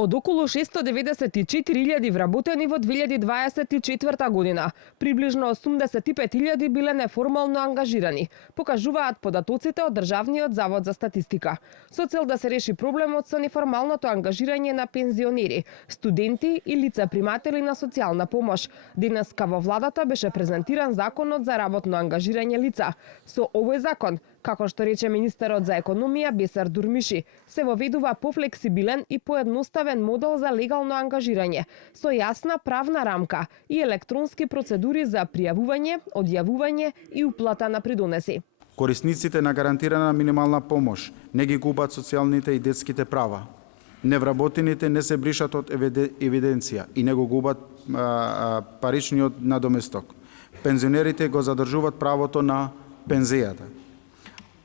Од околу 694.000 вработени во 2024 година, приближно 85.000 биле неформално ангажирани, покажуваат податоците од Државниот завод за статистика. Со цел да се реши проблемот со неформалното ангажирање на пензионери, студенти и лица приматели на социјална помош, денеска во владата беше презентиран законот за работно ангажирање лица. Со овој закон, како што рече министерот за економија Бесар Дурмиши, се воведува пофлексибилен и поедноставен модел за легално ангажирање, со јасна правна рамка и електронски процедури за пријавување, одјавување и уплата на придонеси. Корисниците на гарантирана минимална помош не ги губат социјалните и детските права. Невработените не се бришат од евиденција и не го губат паричниот надоместок. Пензионерите го задржуваат правото на пензијата,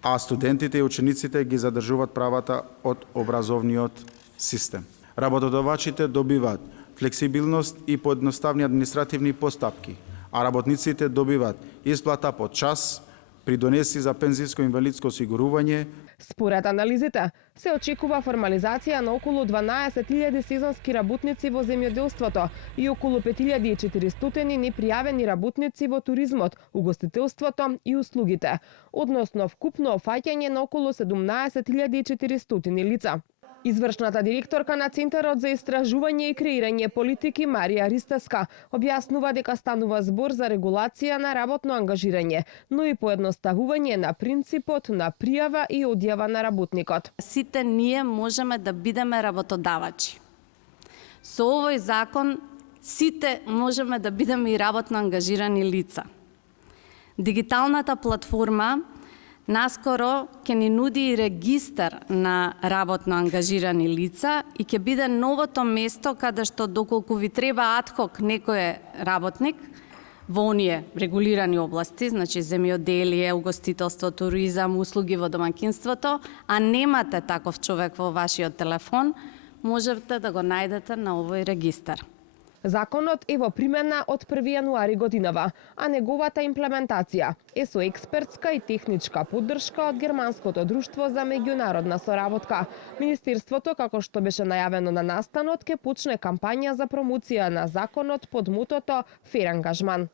а студентите и учениците ги задржуваат правата од образовниот систем. Работодавачите добиваат флексибилност и поедноставни административни постапки, а работниците добиваат исплата по час, придонеси за пензиско и инвалидско осигурување. Според анализите, се очекува формализација на околу 12.000 сезонски работници во земјоделството и околу 5.400 непријавени работници во туризмот, угостителството и услугите, односно вкупно офаќање на околу 17.400 лица. Извршната директорка на Центарот за истражување и креирање политики Марија Ристевска објаснува дека станува збор за регулација на работно ангажирање, но и поедноставување на принципот на пријава и одјава на работникот. Сите ние можеме да бидеме работодавачи. Со овој закон сите можеме да бидеме и работно ангажирани лица. Дигиталната платформа наскоро ќе ни нуди и регистар на работно ангажирани лица и ќе биде новото место каде што доколку ви треба адхок некој работник во оние регулирани области, значи земјоделие, угостителство, туризам, услуги во домаќинството, а немате таков човек во вашиот телефон, можете да го најдете на овој регистар. Законот е во примена од 1 јануари годинава, а неговата имплементација е со експертска и техничка поддршка од Германското друштво за меѓународна соработка. Министерството, како што беше најавено на настанот, ќе почне кампања за промоција на законот под мотото Фер ангажман.